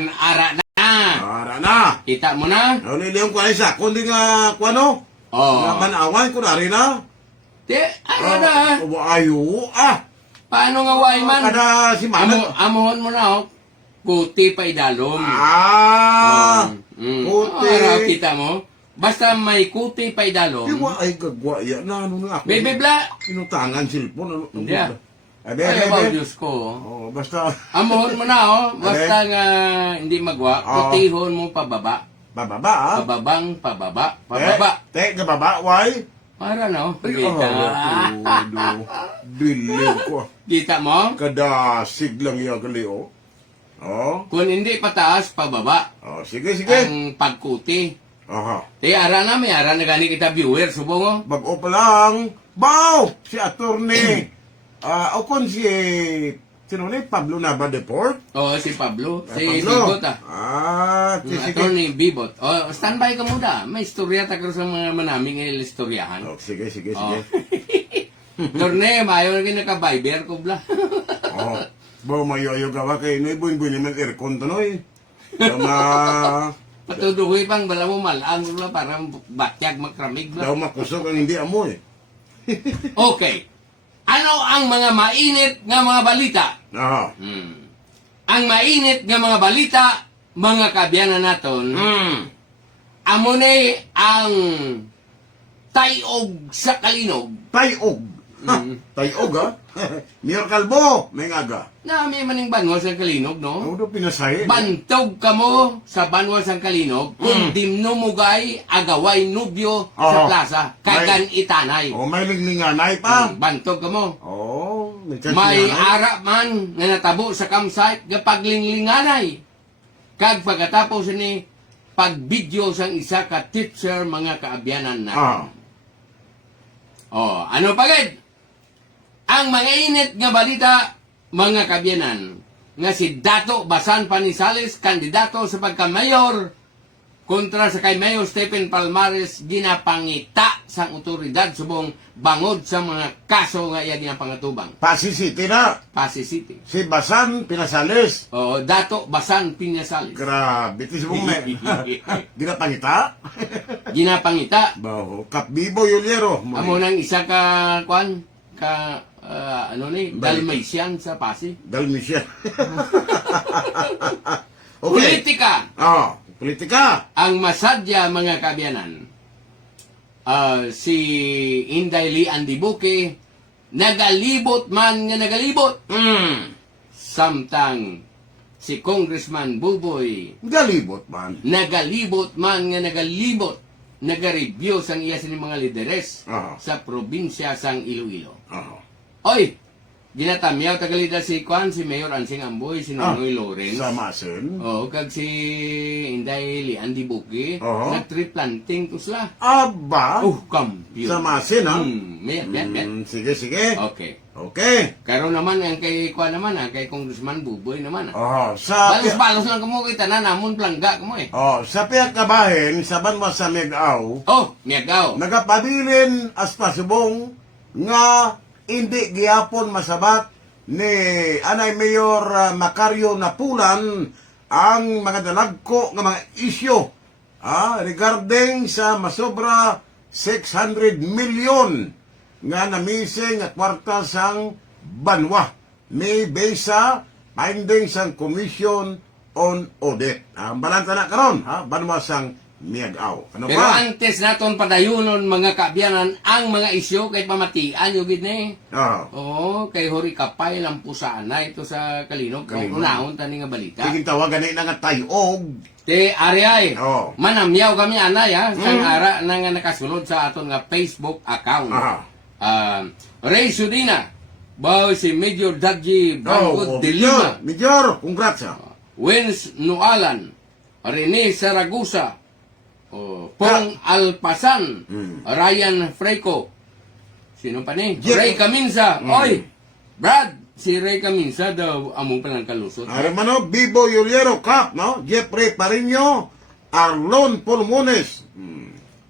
ara na. Ara na. Kita mo na? Ano niliyong ko ay sa kundi nga kuano? Nga manawan ko na rin na. Ara na. Ayo Paano nga way man? Kada si Manang. Amuhon mo na, kuti pa idalom. Kuti. Araw kita mo. Basta may kuti pa idalom. Iwa ay gagwa ya na ano na ako. Baby bla. Inutangan cellphone. Hindi ah. Ay, Diyos ko. Oh, basta. Amuhon mo na, basta nga hindi magwa, kutihon mo pababa. Bababa Pababang pababa. Pababa. Gababa, why? Para no? Kita. Dilig ko. Kita mo? Kadasig lang yung kalio. Oh. Kung hindi pataas, pababa. Oh, sige. Ang pagkuti. Aha. Ara na, may ara na gani kita viewer. Subong mo. Bago pa lang. Bow! Si attorney. Okon si... Sino ulit? Pablo Nava Deport? Oo, si Pablo. Si Pablo. Bibot Sige. Attorney Bibot. Standby ka muna. May istorya ta sa mga manaming istoryahan. Oh, sige. Torne, mayo na naka-Viber ko bla. Oh. Baw, mayoyo gawa kay Noy. Buin-buin naman aircon to, Noy. Patuduhoy pang bala mo malang bla para batyag magkramig bla. Daw makusok ang hindi amoy. Okay. Ano ang mga mainit nga mga balita? Aha. Ang mainit nga mga balita, mga kabyanan naton, amo ni ang tayog sa kalinog. Tayog. Tayog, ha? Mayor Calvo, may ngaga. Na may maning banwas ang kalinog, no? Ano daw pinasay? Bantog ka mo sa banwas ang kalinog, kung dimno mugay agaway nubyo sa plaza, kagan itanay. Oh, may linglinganay pa. Bantog ka mo. Oh, May ara man nga natabo sa campsite nga paglinglinganay. Kag pagkatapos ni pagbidyo sang isa ka teacher mga kaabyanan natin. Ano pagid? Ang mga init nga balita, mga kabyanan, nga si Dato Basan Panisales, kandidato sa pagka-mayor, kontra sa kay Mayor Stephen Palmares, ginapangita sa otoridad subong bangod sa mga kaso nga iya ginapangatubang. Pasig City na. Pasig City. Si Basan Pinasales. Dato Basan Pinasales. Grabe. Ito subong may. Ginapangita? Ginapangita. Baho. Kapbibo Yuliero. Amo nang isa ka, Dalmatian sa Pasig. Dalmatian. Okay. Politika. Politika. Ang masadya mga kabyanan, si Inday Lee Andibuke, nagalibot man nga nagalibot. Samtang si Congressman Buboy, Galibot man. nagalibot man nga nagalibot, naga-review sang iya sining mga lideres sa probinsya sang Iloilo. Oy, ginatamyaw tagalida si Mayor Ansing Amboy, si Nonoy Lawrence. Sa Masen. Kag si Inday Lee Andibuke, nag-tree planting to sila. Aba. Kampiyon. Sa Masen, ha? Sige. Okay. Karon naman ang kay kay Congressman Buboy naman. Sa Balos lang kamo kita na namon plangga kamo eh. sa Piyak Kabahin, sa Banwa sa Miagaw, Miagaw. nagapabilin as pasubong nga hindi gihapon masabat ni Anay Mayor Macario Napulan ang mga dalagko nga mga isyo regarding sa masobra 600 million nga namising at kwarta sang Banwa. May base sa findings sang Commission on Audit. Ang balanta na karon, Banwa sang Miagaw. Ano Pero pa? antes naton padayunon mga kabyanan ang mga isyo kay pamatian yung gid ni. Kay Hori Kapay lang pusaan na ito sa Kalinog. Kung unahon tani nga balita. Tiging tawagan na nga tayog. Te Ariay. Manamyaw kami anay sang ara na nga nakasulod sa aton nga Facebook account. Ray Sudina. Bao si Major Dadji Bangod de Lima. Major, congrats Wins Nualan. Rene Saragusa. Pong Alpasan, Ryan Freco, sino pa ni? Ray Caminsa. Oy, Brad, si Ray Caminsa daw among palang kalusot. Aramano, Bibo Yuliero Cap, no? Jeffrey Parino, Arlon Pulmones.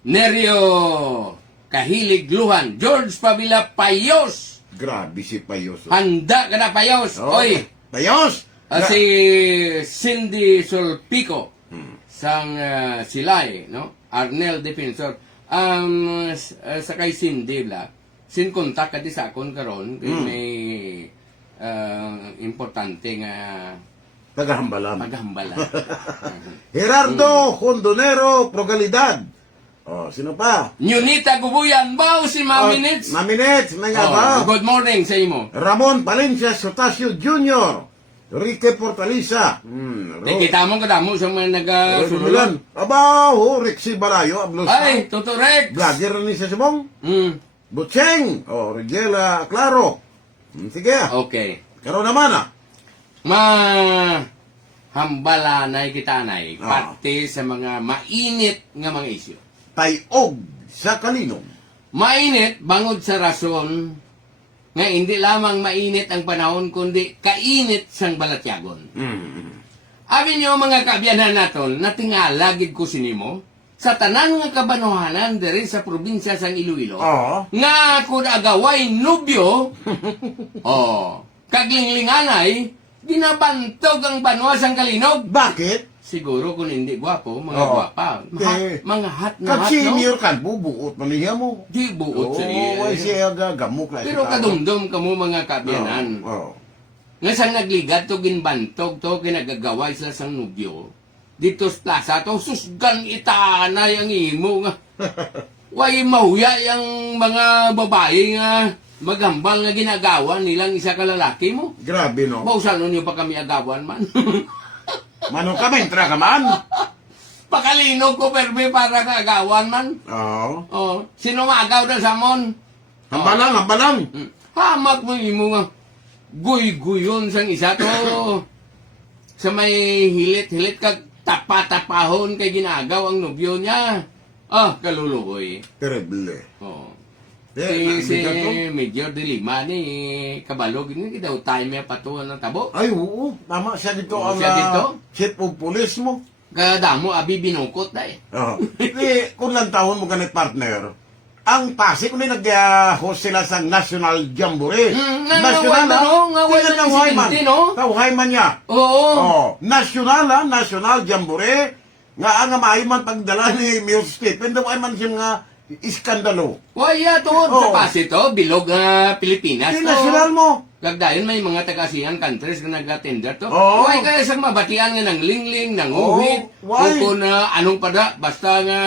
Nerio Kahilig Luhan, George Pavila Payos. Grabe si Payos. Handa ka na Payos. Oy, Payos, Si Cindy Solpico sang Silay, no? Arnel Defensor. Sa kay Cindy bla, sin kontak kadi sa akon karon kay may importante nga Tagahambalan. paghambala. Gerardo Hondonero Progalidad. Sino pa? Nyunita Gubuyan Bao si Maminits. Maminets, may nga ba? Good morning sa imo. Ramon Palencia Sotasio Jr. Rique Portaliza. Kita mo kadamo sa mga Sululan. Aba, Rexy Balayo, Ablos. Ay, Toto Rex. Vlogger ni sa Simong. Mm. Butcheng. Regela Claro. Sige. Okay. Karon naman Hambala na kitanay pati sa mga mainit nga mga isyu. Tayog sa kaninong. Mainit bangod sa rason nga hindi lamang mainit ang panahon kundi kainit sang balatyagon. Abi niyo mga kaabiyanan naton natingala gid ko sinimo sa tanan nga kabanuhanan diri sa probinsya sang Iloilo. Nga kun agaway nubyo kaglinglinganay ginabantog ang banwa sang Kalinog. Bakit? Siguro kung hindi gwapo, mga gwapa. Mga hat na hat, no? Senior kan, bubuot maniya mo. Di buot sa iya. Ay siya gagamok lang. Pero kadumdum ka mo mga kabiyanan. Nga sa nagligat to ginbantog to, kinagagaway sila sang nubyo. Dito sa plaza to, susgan itanay ang imo nga. Way mahuya yung mga babae nga maghambal nga ginagawan nilang isa ka lalaki mo. Grabe, no? Bausan niyo pa kami agawan man. Manong ka, entra ka man. Pakalinog ko perbe para ka agawan man. Sino maagaw na sa mon? Hambalang. Hamak mo imo nga. Guy-guyon sang isa to. Sa may hilit-hilit kag tapa-tapahon kay ginagaw ang nobyo niya. Kaluluhoy. Terrible. Si Major de Lima ni Kabalog ni daw time patuan ng tabo. Ay, oo. Tama siya dito ang siya dito? chief of police mo. Kadamo abi binungkot na Kung lang taon mo ganit partner, ang Pasig kung nag-host sila sa National Jamboree. National Tawhay man niya. Oo. National Jamboree. Nga ang maiman pagdala ni Mayor Stephen, daw ay man siya nga iskandalo. Waya to, sa Pasig to, bilog Pilipinas to. National mo. Kagdayon may mga taga-ASEAN countries na nag-tender to. Oo. Why kaya sa mabatian nga ng lingling, ng uhit, kung anong pada, basta nga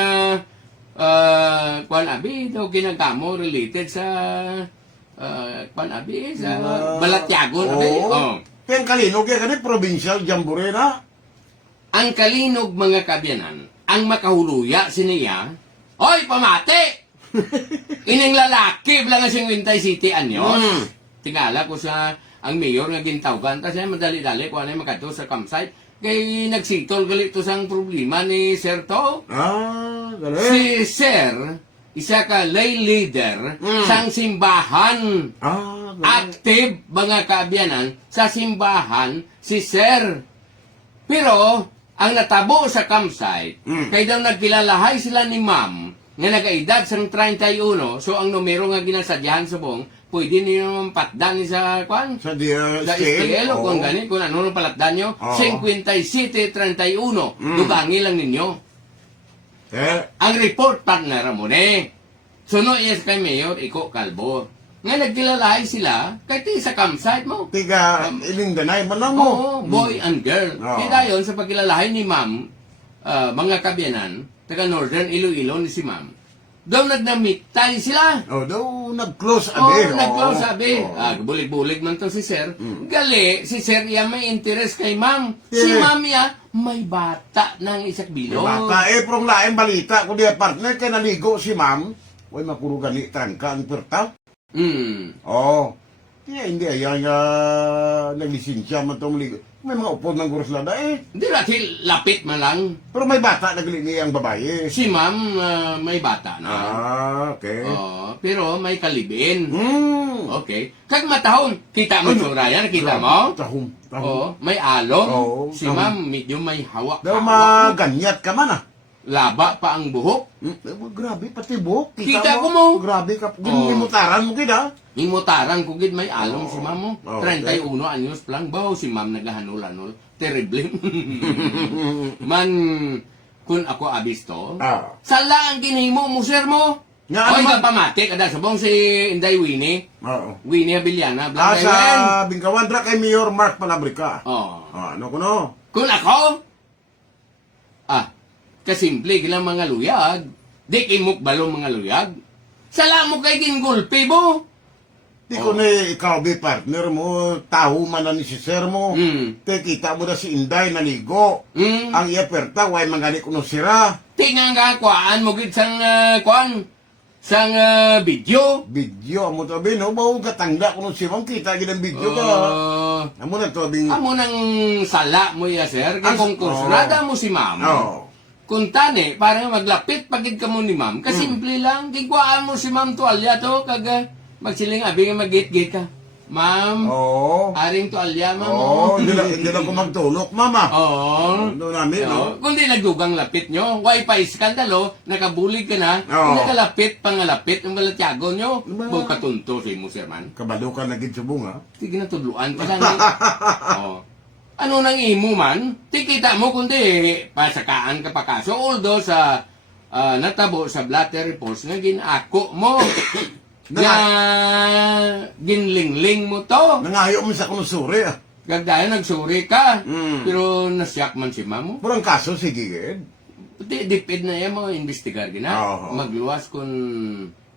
kwan abi, daw ginagamo related sa kwan abi, sa Balatyagon abi. Kaya ang Kalinog yan, kanil provincial jamboree na. Ang Kalinog mga kabyanan, ang makahuluya siniya, oy, pamati! Ining lalaki, bilang nga 57 anyos. Tingala ko sa ang mayor nga gintawgan, tapos madali-dali ko ano makato sa campsite. Kay nagsitol galit to sang problema ni Sir to. Galing. Si Sir, isa ka lay leader sang simbahan. Active mga kaabyanan sa simbahan si Sir. Pero, ang natabo sa campsite, kay daw nagkilalahay sila ni Ma'am, nga nag-edad sang 31, so ang numero nga ginasadyahan sa buong, pwede niyo naman patdan sa kwan? Sa STL o kung gani, kung ano nung palatdan nyo, 57-31, dugangi lang ninyo. Ang report partner mo Suno yes kay Mayor Iko Calvo. Nga nagkilalahay sila, kahit sa campsite mo. Tiga, iling danay man lang mo. Oo, boy and girl. Kaya yun, sa pagkilalahay ni Ma'am, mga kabyanan, taga Northern Iloilo ni si Ma'am, daw nagnamit tayo sila. Daw nag-close abi. Nag-close abi. Bulig-bulig man to si Sir. Gali, si Sir iya may interest kay Ma'am. Si Ma'am iya, may bata ng isak bilog. Bata, prong laing balita, kung di partner kay naligo si Ma'am, way mapuro gani tangka ang perta. Kaya hindi ayan nga naglisinsya man itong ligo. May mga upod ng guros lada Hindi natin lapit man lang. Pero may bata naglingi ang babae. Si Ma'am may bata na. Okay. Pero may kalibin. Okay. Kag matahon, kita mo tsura yan, kita mo? Tahong. May along. Si Ma'am medyo may hawak. Daw maganyat ka man laba pa ang buhok. Grabe, pati buhok. Kita ko mo. Grabe ka. Oh. Ginimutaran mo kita. Mimutaran ko gid may along si ma'am mo. Oh, 31 anyos pa lang baw si ma'am nagahanol-hanol. Terrible. Man kun ako abisto. Sala ang ginhimo mo sir mo. Nga, Oy ano ka pamatik ada sabong si Inday Winnie. Oo. Winnie Abiliana. Sa Bingkawan dra kay Mayor Mark Palabrica. Oh. Ano ko no? Kun ako, kasimple gilang mga luyag. Di kimok balong mga luyag. Sala mo kay gingulpi mo. Di ko na ikaw be partner mo, taho man na ni si sir mo. Te kita mo na si Inday naligo. Ang iaperta, way mangani ko no sira. Tingang nga kuaan mo gid sang kuan sang video. Video mo to be no, bao gatangda ko no si ma'am kita gid ang video ka. Amo na to bing. Amo nang sala mo ya sir, kay Ang- kung nada mo si ma'am. Oh. Kung tani, parang maglapit pagid ka mo ni ma'am. Kasimple lang, kikuaan mo si ma'am tuwalya to, kag magsiling abi nga mag-gate-gate ka. Ma'am, Oh. aring tuwalya, ma'am. Oh, hindi lang ko magtulok, mama. Oo. Doon namin, no? Kung di nagdugang lapit nyo, wifi skandalo, nakabulig ka na, Oo. nakalapit, pangalapit, ang balatyago nyo. Diba? Buong katunto sa imo, sir man. Kabalo ka na gid sa bunga. Sige na tudluan ka lang. Oo. Ano nang imo man, tikita mo kundi pasakaan ka pa kaso. Although sa natabo sa blatter reports nga ginako mo. nga ginlingling mo to. Nangayo mo sa kunusuri, ah. Gagdaya nagsuri ka. Mm. Pero nasyak man si mamo. Murang kaso, sige, gid. Pati dipid na yan mga investigar gina. Oo. Magluwas kung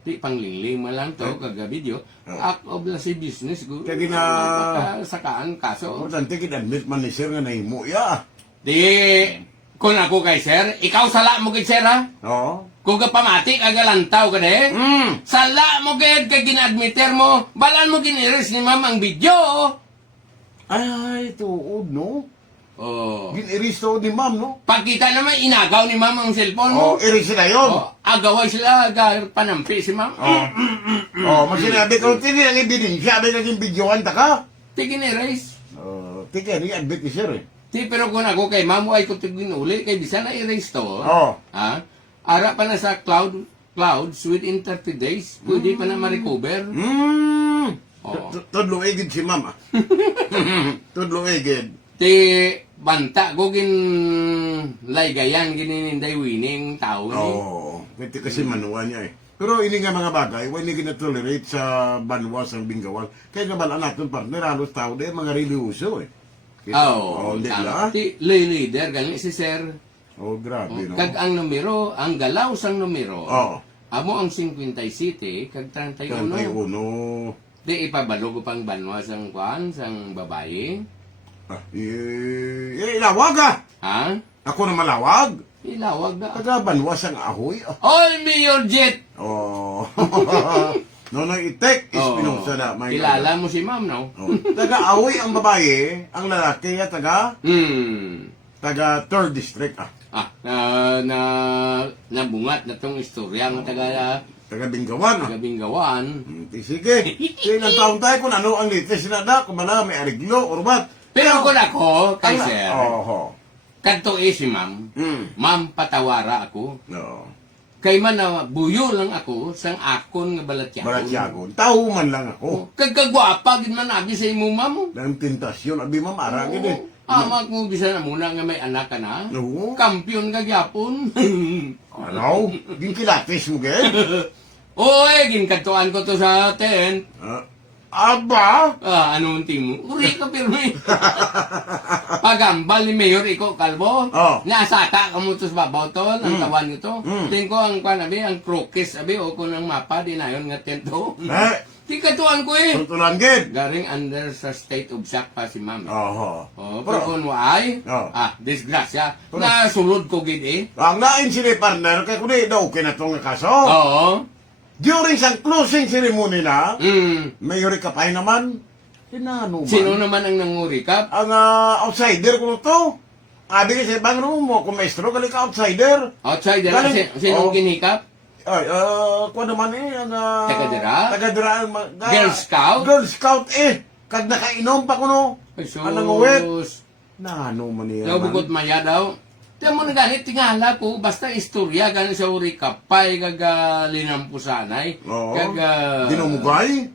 di panglingling man lang to kaga video. Oo. Act of lascivious business go. Kaya sakaan kaso. Importante kid admit man ni sir nga nahimo, ya. Di kung ako kay sir, ikaw sala mo kay sir ha? Oo. Kung ka pamatik, agalantaw ka de. Sala mo kay ginadmiter mo. Balan mo giniris ni ma'am ang video. Ay, tuod, no? Oh. Giniris tuod ni ma'am, no? Pagkita naman, inagaw ni ma'am ang cellphone mo. Oh, iris sila yun. Oh, agaway sila, panampi si ma'am. Oh, magsinabi ko, tini ang ebidensya, may naging videoan ta ka. Tigin-erase. Tika, ni admit ni sir, eh. Di, pero kung ako kay ma'am, ay ko tigin-uli, kay bisa na erase to. Oh. Ha? Ara pa na sa clouds within 30 days. Pwede pa na ma-recover. Oo. Tudlo egid si ma'am, ah. Tudlo egid. Ti banta ko gin laygayan ginininday winning tao ni. Oo. Pwede kasi manuwa niya, eh. Pero ini nga mga bagay, wala gina-tolerate sa banwas ang Bingkawan. Kaya nabalaan natin, partner, halos tao din, mga reliyoso, eh. Oo. Hindi Tama. lang. Ti lay leader gali si sir. Oh, grabe, no? Kag ang numero, ang galaw sang numero. Oo. Amo ang 57 kag 31. 31. Di ipabalo ko pang banwas ang kwan sang babae. Ilawag, ah! Ha? Ako na malawag. Ilawag na. Taga banwas ang ahoy, ah. All Mayor Jet! Oh. No, itek, Espinosa na. May Kilala mo si ma'am, no? Oh. Taga awoy ang babae, ang lalaki ay taga 3rd district, ah. Nabungat na tong istorya ng Taga Bingkawan, ah. Gabinggawan. Sige. Ilang taon tayo kung ano ang latest na da, kung mana may ariglo, or what. Pero kung ako, kay sir, kadto si ma'am, ma'am patawara ako. No. Kay man na buyo lang ako sang akon nga balatyagon. Balatyagon. Tao man lang ako. Kagkagwapa gid man abi sa imo ma'am. Nang tentasyon, abi ma'am, arangin eh. Amak mo bisa na muna nga may anak ka na. Oo. Kampiyon ka gyapon. Ano? Ginkilatis mo, ged? Oy, ginkatuan ko to sa tent. Aba? Anong timo? Uri ka pirmi. Pagambal ni Mayor Iko Calvo. Oh. Nasata ka mo to sa babaw to, ang tawan nito. Tingko ang kwan abi, ang krokis abi, o kung ang mapa, di na yun nga tento. Tingkatuan ko eh. Tuntulan, ged? Garing under sa state of shock pa si mami. Oho. Pero kung waay, disgrasya, nasulod ko gid eh. Ang nain sila partner, kaya kung daw kinatong nga kaso. Oo. During sa closing ceremony na, Mm. Mayor Kapay naman, sinano man? Sino naman ang nangurikap? Ang outsider ko to. Abi kasi bang mo, kung maestro, gali ka outsider. Outsider, Galing- sino Oh. ginikap? Ay, kuha naman eh, ang... Tagadira? Tagadira. Girl Scout? Girl Scout eh. Kag nakainom pa ko no. Ay, sus. Anong uwit? Nano man niya. Nabugot maya daw. Tiyan mo na ganit, tingala ko, basta istorya, gano'n sa uri kapay, kaga linampusanay, Oo. kaga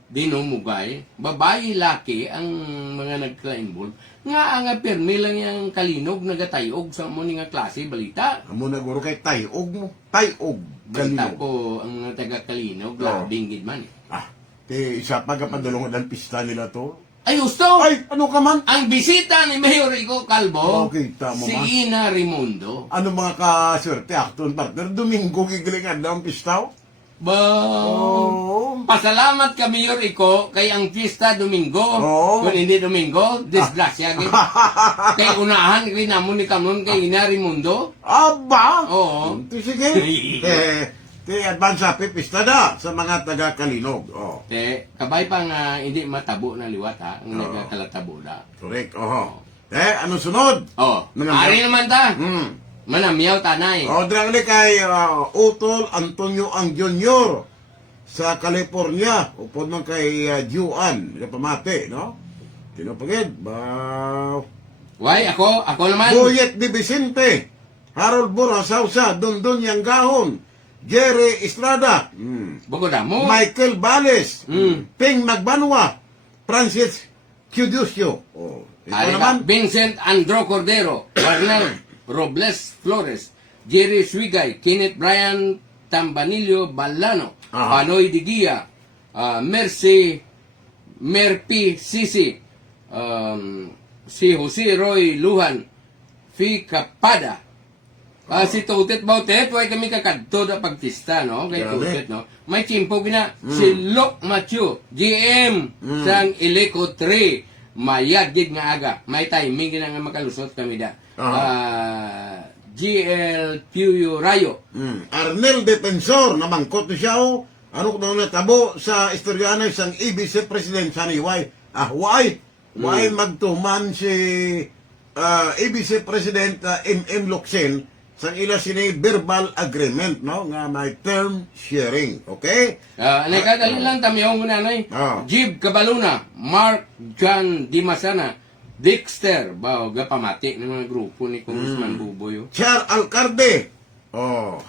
Dinumugay. babae, laki, ang mga nagka-involve. Nga ang pirmi lang yung kalinog, nagatayog sa mo nga klase, balita. Amo na guro kay tayog mo. Tayog. Balita Galinog. ko, ang mga taga-kalinog, Oo. labing gid man. Ah, isa pa kapadulong ng pista nila to. Ay, gusto! Ay, ano ka man? Ang bisita ni Mayor Rico Calvo, Oh, kita mo, si ma. Ina Raimundo. Ano mga kaswerte, akton partner? Domingo gigilingan na ang pistaw? Ba, Oo. pasalamat ka Mayor Rico kay ang pista Domingo. Oo. Kung hindi Domingo, disgrasya gid. Kay unahan kay namo ni kanon kay Ina Raimundo. Aba! Oo. Sige. Advance happy pista na sa mga taga-Kalinog. Oh, Te, kabay pa nga hindi matabo na liwat ha, ang Oo. nagkakalatabo da. correct. Oh. Ano sunod? Oh, Manamyaw. ari naman ta. Hmm. Manamyaw tanay. Oh, drangli kay Utol Antonio Ang Jr. sa California. Upod man kay Juan, na pamate, no? Tinapagid. Why ako naman. Boyet de Vicente, Harold Borasausa, Dondon Yanggahon, Jerry Estrada, Bukod mo. Michael Bales, Mm. Ping Magbanwa, Francis Cuducio. Oh, ito Ari naman. ka, Vincent Andro Cordero, Warnel Robles Flores, Jerry Swigay, Kenneth Brian Tambanillo Balano, Aha. Panoy Digia, Merpi Sisi, si Jose Roy Luhan, Fi Capada, si Tutit Bautet, way kami kakadto da pagtista, no? Kay Grabe. Tutit, no? May chimpo gina, si Lok Matthew, GM, sang Ileco 3, mayad gid nga aga. May timing gina nga makalusot kami da. GL Puyo Rayo. Arnel Defensor, namangkot na siya, oh. Ano kung natabo sa istoryanay sang IBC President sa niway. Why magtuman si IBC President MM Locsin sang ila sini verbal agreement, no? Nga may term sharing, okay? Nakadali lang tamiyong nanay. Jib Cabaluna, Mark John Dimasana, Dexter, gapamati ng mga grupo ni Congressman Buboy. Char Alcalde,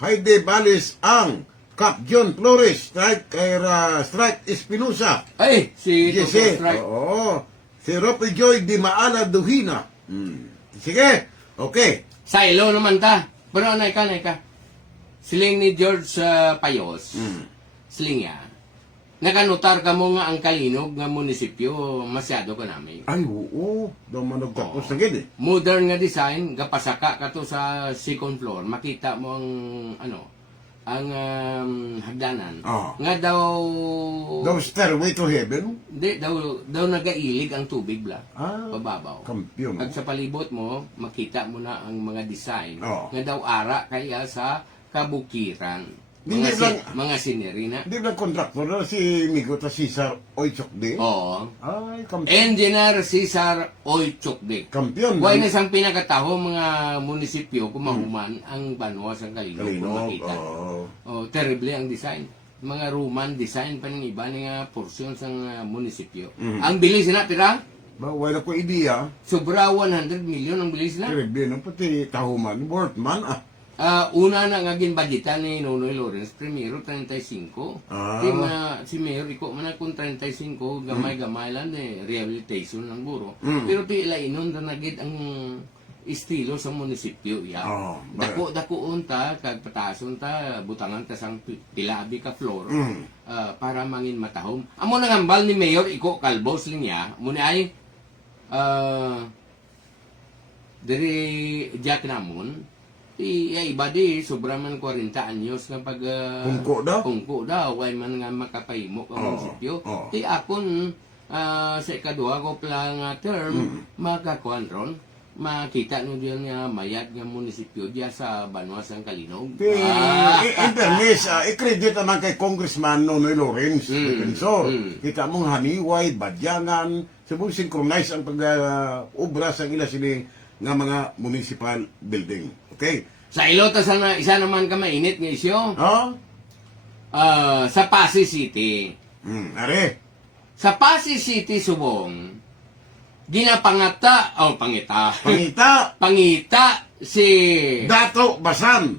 Heidi Balis ang Cap John Flores, Strike Espinosa, Ay, si Jesse, Toto Strike. si Rope Joy Di Maala Duhina. Sige, okay. Silo naman ta. Pero anay ka. Siling ni George Payos. Siling ya. Nakanutar ka mo nga ang Kalinog nga munisipyo, masyado ka namin. Ay, oo. Daw managtapos na gid eh. Modern nga design, gapasaka ka to sa second floor, makita mo ang hagdanan. Nga daw, Daw stairway to heaven. hindi, daw nagailig ang tubig bla. Pababaw. Kampiyon. Pag sa palibot mo, makita mo na ang mga design. Oo. Nga daw ara kaya sa kabukiran. Hindi lang- Mga sineri na. Di ba kontraktor na si Migo ta Cesar Oychok de? Oo. Ay, kampiyon. Engineer Cesar Oychokde. Kampiyon. Huwag na isang pinakataho mga munisipyo kumahuman ang banwa sa Kalinog. Kung Kalinog. makita. Terrible ang design. Mga Roman design pa ng iba nga porsyon sa munisipyo. Ang bilis na, tira, Wala ko idea. sobra 100 million ang bilis na. Terrible no pati tahuman. Worth man Una na nga ginbudgetan ni Nonoy Lawrence, primero 35. Si Mayor Rico man kung 35, gamay-gamay lang rehabilitation ng buro. Pero ti ilainon na nagid ang estilo sa munisipyo ya. Dako unta kag patason ta butangan ta sang pilabi ka floor para mangin matahom. Amo nang hambal ni Mayor Iko Calvo niya mo ni ay diri Jack Namon iba di sobra man 40 anyos nga pag Pungko daw way man nga makapahimo ang munisipyo. Ti akon sa ikadua ko pala nga term makakuan ron makita nyo diyan nga mayad nga munisipyo diya sa Banwas ang Kalinog. In fairness, i-credit naman kay Congressman Nonoy Lawrence. Defensor. Kita mong haniway, badyangan, sabong synchronize ang pag-obra sa ila sini nga mga municipal building. Okay? Sa Ilota isa naman ka mainit nga isyo. Sa Pasig City. Are. Sa Pasig City subong pangita si Dato Basan.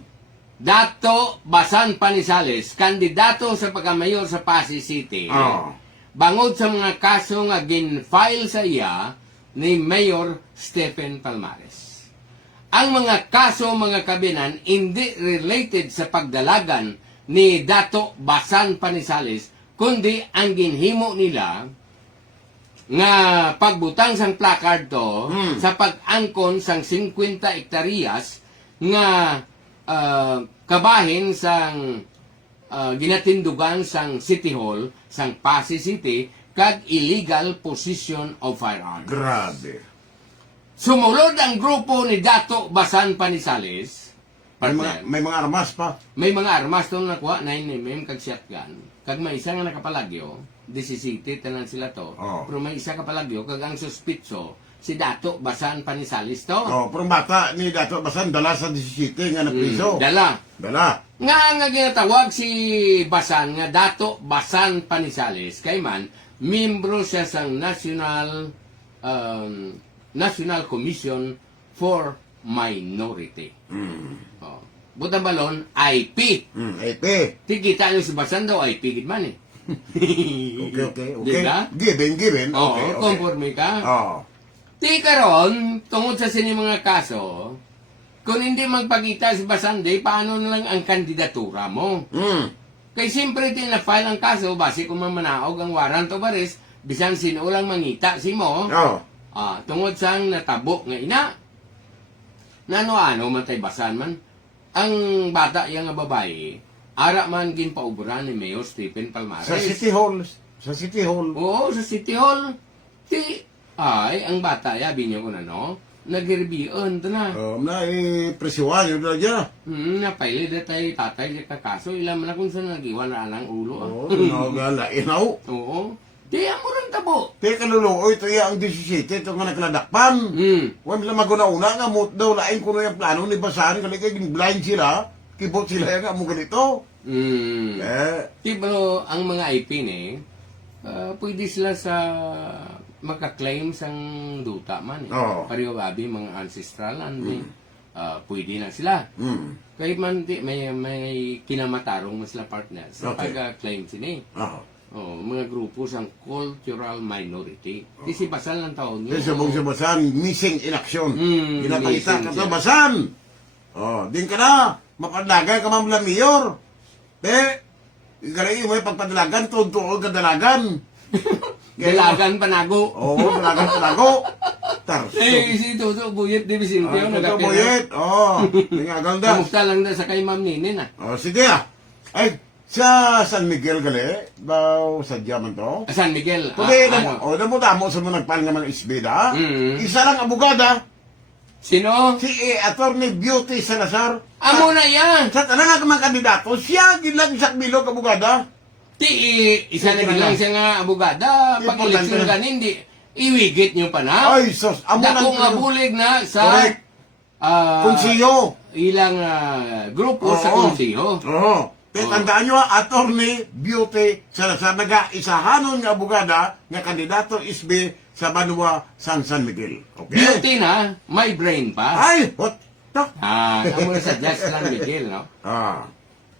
Dato Basan Panisales, kandidato sa pagkamayor sa Pasig City. Oh. Bangod sa mga kaso nga gin-file sa iya ni Mayor Stephen Palmares. Ang mga kaso, mga kabinan, hindi related sa pagdalagan ni Dato Basan Panisales, kundi ang ginhimo nila nga pagbutang sang placard to sa pag-angkon sang 50 hektaryas nga kabahin sang ginatindugan sang City Hall sang Pasig City kag illegal possession of firearms. Grabe. Sumulod ang grupo ni Dato Basan Panisales. May mga armas pa. May mga armas to nakuha, 9mm kag shotgun. Kag may isa nga nakapalagyo, 17 tanan sila to. Oh. Pero may isa kapalagyo kag ang suspitso si Dato Basan Panisales to. Oh, pero bata ni Dato Basan dala sa 17 nga napriso. Dala. Dala. Nga ginatawag si Basan nga Dato Basan Panisales kay man membro siya sa National Commission for Minority. Oh. Butang balon, IP. AP. Tikita nyo si Basan daw, IP gid man eh. Okay. Diba? Given. Oo, Okay. conforme ka. Oh. Di karon, tungod sa sini mga kaso, kung hindi magpakita si Basan Day, paano na lang ang kandidatura mo? Kay siyempre din na-file ang kaso, base kung mamanaog ang warrant of arrest, bisan sino lang mangita si mo, Oh. tungod sang natabo nga ina. Nano-ano matay Basan man. Ang bata yang nga babae, ara man ginpauburan ni Mayor Stephen Palmares. Sa City Hall. Sa City Hall. Oo, sa City Hall. Ang bata, yabi niyo ko na, no? Nag-reviewan ito na. Na presyuhan yun na dyan. Napaili na tayo tatay sa kakaso. Ilan man na kung saan nag-iwan na lang ulo. Oo, inaw. Oo. Di, mo rin tabo. Teka luluoy, ito ang 17, ito nga nakladakpan. Huwag nila maguna-una nga, daw lain ko na yung plano ni Basan, kasi kaya blind sila, kibot sila yung amo ganito. Pero ang mga IP pwede sila sa makaklaim sang duta man. Oo. Pareho gabi mga ancestral land. Pwede na sila. Kahit man may kinamatarong mo sila partner sa Okay. pag-claim sila. Mga grupo sang cultural minority. Di si Basan lang taon nyo. Kasi sabong si Basan, missing in action. Ginapakita missing ka siya. sa Basan. Din ka na, mapadalagan ka mamla mayor. Galing mo yung pagpadalagan, tuon kadalagan. Dalagan panago. Oo, panago. Tarso. Si Toto Buyet di Vicente. Ito boyet. Nangagal da. Kamusta lang na sa kay Ma'am Ninin Sige Ay, sa San Miguel gali, daw sa Diamond to. San Miguel. Kundi, damo sa mga nagpan nga mga isbida. Isa lang abogada, Sino? si Attorney Beauty Salazar. Amo na yan. Sa tanang nga mga kandidato, siya gilang isak bilog abogada. Isa na lang siya nga abogada. Pag Importante eleksyon na. ka hindi, iwigit nyo pa na. Ay, sos, amo Dako nga lang. bulig na sa Correct. Kunsiyo. ilang grupo sa konsiyo. Oo. Tandaan nyo, Attorney Beauty Salazar, nag-isahanon nga abogada nga kandidato isbe sa Banwa, San Miguel. Okay? Beauty na, may brain pa. Ay, what? Amo na sa Just San Miguel, no?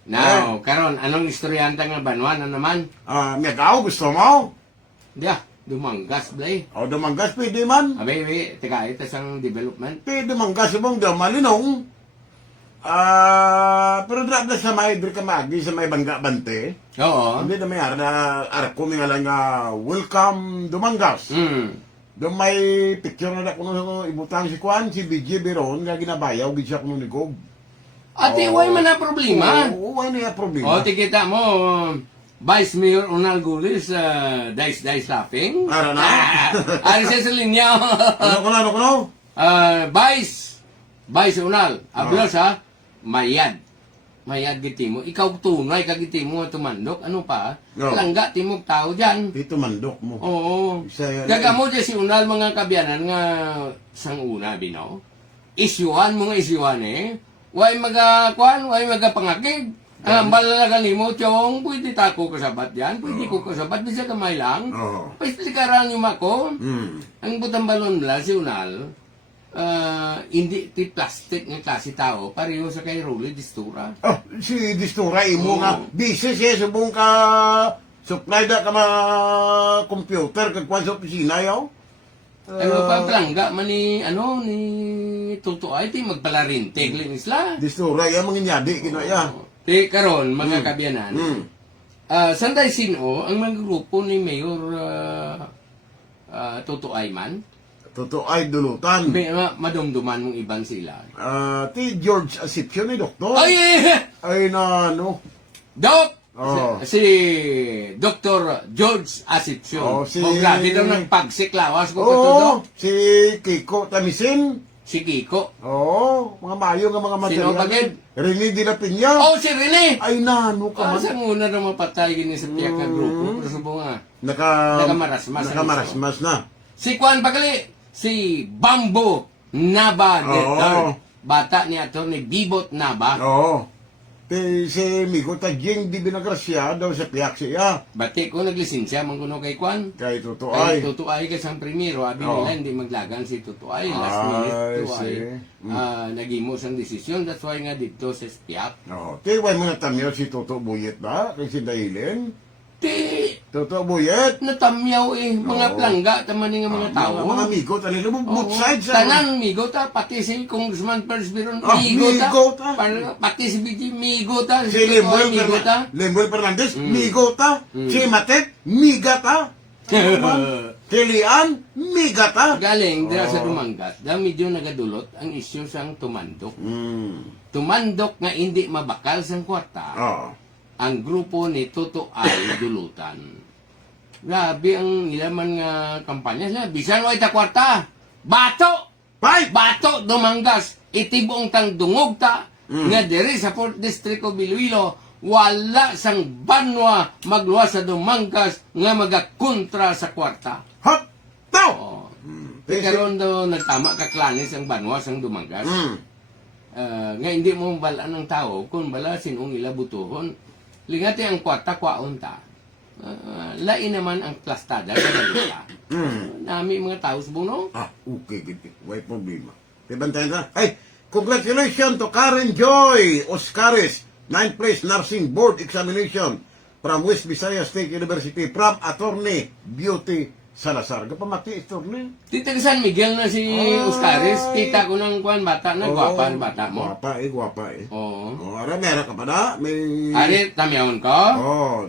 Now, karon anong istoryanta nga Banwa na naman? Miagaw, gusto mo? Diya, dumanggas, blay. O, dumanggas, pwede man. Abay, teka, ito sang development. Pwede dumanggas, mong daw malinong. Pero drap na sa may Dricamagi, sa may Bangga Bante. Oo. Hindi na may arko nga lang nga, welcome Dumanggas. Doon may picture na kuno ibutang si Kwan, si BJ Beron, nga ginabayaw, gid siya kuno ni Gob. Ate, why man na problema? Oo, ano yung problema? O, tikita mo, Vice Mayor Unal Gulis, dice laughing. Ano na? Ari siya sa linya. Ano ko na? Vice Unal, ablos ha, mayad. Mayad giti mo. Ikaw tunay kagiti mo tumandok. Ano pa? No. Langga timog tao dyan. Dito mandok mo. Oo. Isa- Daga mo dyan si Unal mga kabyanan nga sang una, bino. Isyuan mga isyuan Way magakuan, way magapangakig. Ang balalagan mo, Chong, pwede tako kasabat yan. Pwede ko kasabat. Bisa kamay lang. Oo. Paisplikaran yung ako. Hmm. Ang butang balon nila, si Unal, hindi ti plastic nga klase tao, pareho sa kay Rolly Distura. Oh, si Distura, imo Oo. nga, busy siya, subong ka, supply da ka mga computer, kagkuhan sa opisina, yaw. Ano pa plangga man ni Tuto ay ti magpalarintig lang isla. Distura, ya, mga nyadi, kinaya. Ti karon mga kabyanan. Hmm. Sanday sino ang mga grupo ni Mayor Tuto Ayman? Totoo ay dulutan. May madumduman mong iban sila. Ti George Asipsyo ni Doktor. Ay! Ay na, ano. Doc! Oh. Si Dr. George Asipsyo. Oh, si- grabe daw nagpagsiklawas ko Oo, katudo. si Kiko Tamisin. Si Kiko. Oo, mga mayo nga mga Sino material. bagid? Rene de la Piña. Oh, si Rene! Ay na, ano ka man. Sa una na mapatay gini sa piyak nga grupo. Pero subong nga. Nakamarasmas ang Nakamarasmas na. Si Juan Pagali, si Bambo Naba Oo. III. Bata ni ato ni Bibot Naba. Oo. Si Migo Tagyeng di binagrasya daw sa piyak siya. Bati ko naglisensya man kuno kay Juan. Kay Totoo Kay ay. Tutuay kasi ang primero, abi Oo. nila hindi maglagan si Tutuay. Last Ay, minute, Tutuay. see. Nagimo siyang desisyon. That's why nga dito sa Spiak. Oo. Tiway mga tamyo si Toto Buyet ba? Kay si Dahilen. Ti, Toto Buyet. natamyaw Mga Oo. plangga, taman nga mga tao. Mga amigo, tanila mo, both Oo. sides. ah. Tanan, migo ta. Pati si Congressman Persbiron, Ah, migo ta. migo ta. Pati si BG, migo ta. Si Lemuel, migo ta. Lemuel Fernandez, migo ta. Si Matet, miga ta. Si Lian, miga ta. Galing, dira sa Oo. Dumangas, da medyo nagadulot ang isyu sang tumandok. Hmm. Tumandok nga hindi mabakal sang kwarta. Oo. Ang grupo ni Toto ay dulutan. Grabe ang nilaman nga kampanya sila. Bisan wa ita kwarta. Bato! Bye! Bato Dumangas. Itibong tang dungog ta. Mm. Nga diri sa 4th District of Iloilo. Wala sang banwa magluwas sa Dumangas nga magakontra sa kwarta. Hot! Tao! Oh. Karon daw nagtama ka klanes ang banwa sang Dumangas. Hmm. Nga hindi mo balaan ng tao kung bala sinong ilabutuhon. Lingati ang kwarta kwaon ta. Lain naman ang plastada sa balita. Nami mga tao sa buno. Ah, okay, gitu. May problema. Tibantayan ka. Hey, congratulations to Karen Joy Oscares, 9th place nursing board examination from West Visayas State University from Attorney Beauty Salazar. Kapamati, attorney. Tita San Miguel na si Ay. Oscaris. Tita ko ng kuan bata na. Gwapa ang bata mo. Gwapa gwapa eh. Oo. Oh, ara, meron ka pa na? May... Ari, tamyaon ko. Oh,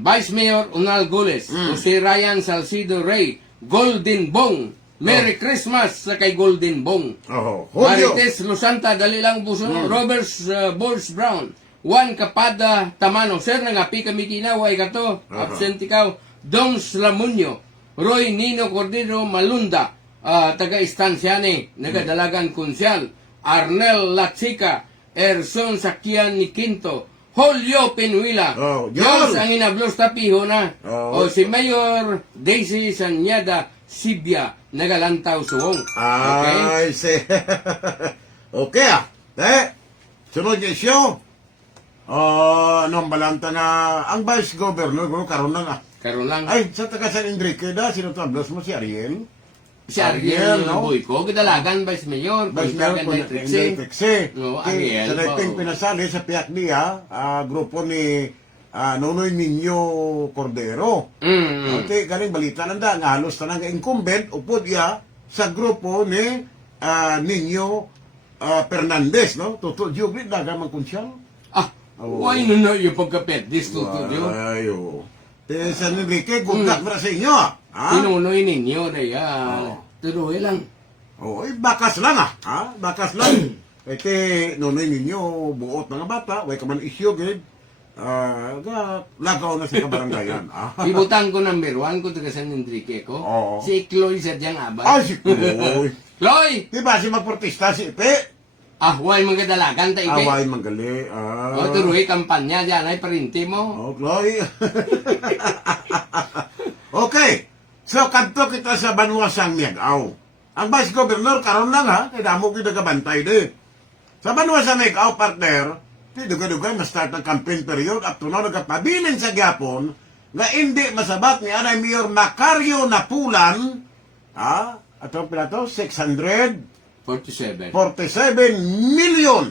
Vice Mayor Unal Gules. Si Ryan Salcido Rey. Golden Bong. Merry Christmas sa kay Golden Bong. oh, Julio. Marites Lusanta, dali lang puso. Roberts Bols Brown. Juan Capada Tamano. Sir, nangapi kami kinaway ka to. Absent ikaw. Dons Lamunyo. Roy Nino Cordero Malunda. Taga-Istansyane. Nagadalagan Kunsyal. Arnel Latsica. Erson Sakian ni Quinto. Julio Penuila. Oh, Diyos yun. ang inablos tapiho na. Oh. O si Mayor Daisy Sanyada Sibia. Nagalantaw suwong. Okay? Ay, see. Okay ah. Sunod niya siya. Anong balanta na ang Vice Governor, karon lang ah. Karoon lang. Ay, sa taga San Enrique da, sino tablos mo si Ariel? Si Ariel, no? Boy ko, kadalagan Vice Mayor, Vice Mayor po na Trixie. No, Ariel, Sa naiping oo. pinasali sa piyak niya, grupo ni Nonoy Niño Cordero. Okay, galing balita lang da, nga halos tanang incumbent, upod ya sa grupo ni Niño Fernandez, no? Tuto, Jugli, dagamang kunsyal. Ah, Oo. why no yung pagkapet, this tuto nyo? Ay, oo. San Enrique, good luck para sa inyo, ah. Ha? Tinunoy ninyo na Oo. Tuloy lang. Oh, bakas lang ah. Ha? Bakas lang. Ete, nonoy ninyo, buot mga bata, way ka man isyo, gid. Lagaw na sa kabaranggayan. Ah. Ibutang ko number 1 ko taga San Enrique ko. Oo. Si Chloe sa diyang abay. Ay, si Kuloy. Chloe! Di ba si magportista si Ipe? Ah, why mga kadalagan ta ipe? Away manggali. O tuloy kampanya dyan ay parinti mo. Oh, Chloe. Okay. So, kanto kita sa Banwasang Miagaw. Ang Vice Governor, karon lang ha, kaya damo kita kabantay di. Sa Banwasang Miagaw, partner, di dugay-dugay ma-start ang campaign period up to now, nagkapabilin sa Gyapon, nga hindi masabat ni Anay Mayor Macario Napulan, ha, Atong pila to? 647 47. million.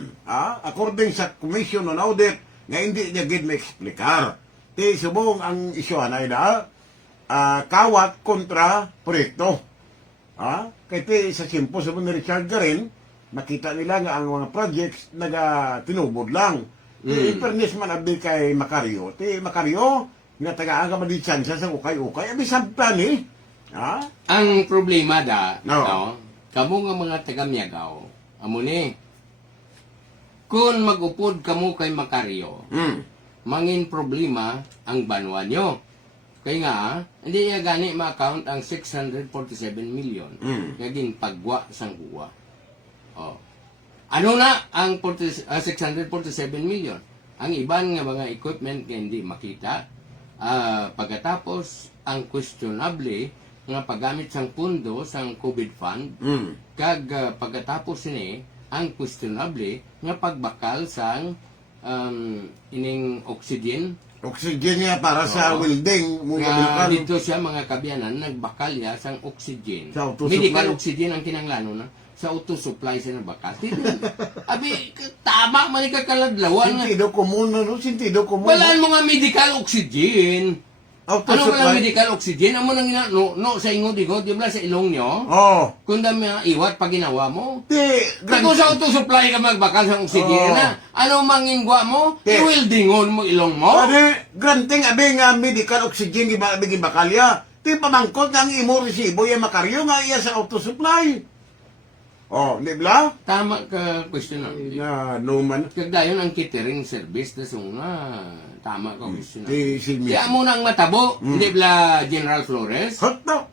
According sa Commission on Audit, nga hindi niya gid ma-explicar. Ti subong ang isyu anay na kawat kontra proyekto. Kaya ti sa simpo subong ni Richard Garin, nakita nila nga ang mga projects tinubod lang. In fairness man abi kay Macario. Ti Macario, nga tagaan ka madi chance sa ukay-ukay, abi sabtan eh. Ang problema No. kamo nga mga taga-Miagaw, amo ni, kung mag-upod kamo kay Macario, mangin problema ang banwa nyo. Kaya nga, hindi niya gani ma-account ang 647 million nga ginpagwa sang uwa. Ano na ang 647 million? Ang iban nga mga equipment nga hindi makita. Pagkatapos, ang questionable nga paggamit sang pundo sang COVID fund, kag pagkatapos ni ang questionable nga pagbakal sang ining oxygen Oxygen niya para sa Oo. welding. nga dito siya mga kabyanan nagbakal ya sang oxygen. Sa auto Medical supply. oxygen ang kinanglano na sa auto supply siya nagbakal. Abi tama man ka kaladlawan nga. Sentido común, no? Sentido común. Walaan mo nga medical oxygen. Auto Ano supply. nga medical oxygen? Amo nang no sa ingod di ba sa ilong nyo? Oh. Kung dami iwat pag ginawa mo. Ti, Kung sa auto supply ka magbakal sa oxygen Oo. na, ano mangingwa mo? Te. I-weldingon mo ilong mo? Ade, granting abi nga medical oxygen di bakalya. Ti pamangkot nga ang imo resibo yung Macario nga iya sa auto supply. Oh, di ba? Tama ka question na. No man. Kagdayon ang catering service na suna. Tama ka question na. Si Kaya mo nang matabo, hindi bla General Flores? Hot no.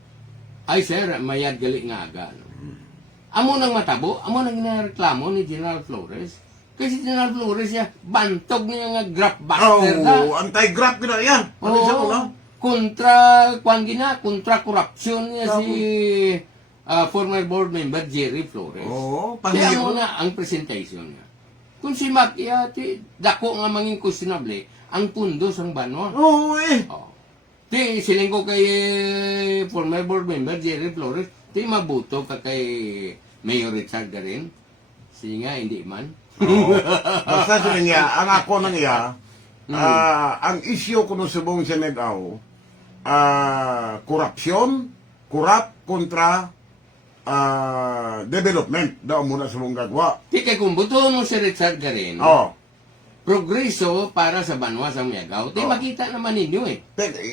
Ay sir, mayad gali nga aga. No? Amo nang matabo, amo nang ginareklamo ni General Flores. Kasi General Flores ya, bantog niya nga graph buster na. Oh, anti-grab na yan. Ano siya ko, no? Kontra, kwan gina, kontra corruption niya si former board member Jerry Flores. Oo, Kaya panghiyo. mo na ang presentation niya. Kung si Maciati, dako nga manging questionable, ang pundos ang banwa. Oo, eh. Oh. Ti, siling ko kay former board member Jerry Flores, ti mabuto ka kay Mayor Richard Garin. Sige nga, hindi man. Oo. Basta sa niya, ang ako nang iya, ang issue ko nung subong sa Megaw, korupsyon, kontra development daw muna sa mong gagawa. Ti, kay kung buto mo si Richard Garin, Oh. progreso para sa banwa sa Miagaw, ti Oh. makita naman ninyo eh.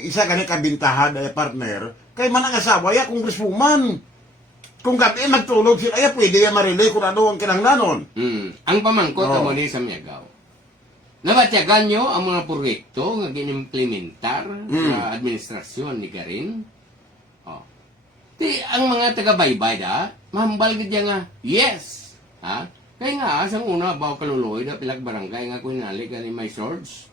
Isa ka kabintahan ay partner, kay man ang asawa ya congresswoman. Kung gabi magtulog sila, ay pwede ya marilay kung ano ang kinanglanon. Ang pamangkot Oh. amo ni sa Miagaw. Nabatyagan nyo ang mga proyekto nga ginimplementar sa administrasyon ni Garin. Oh. Ti, ang mga taga-baybay mahambal gid nga, yes. Kaya nga, asang una, bawa kaluloy na pilag barangay nga kunali ka ni may swords.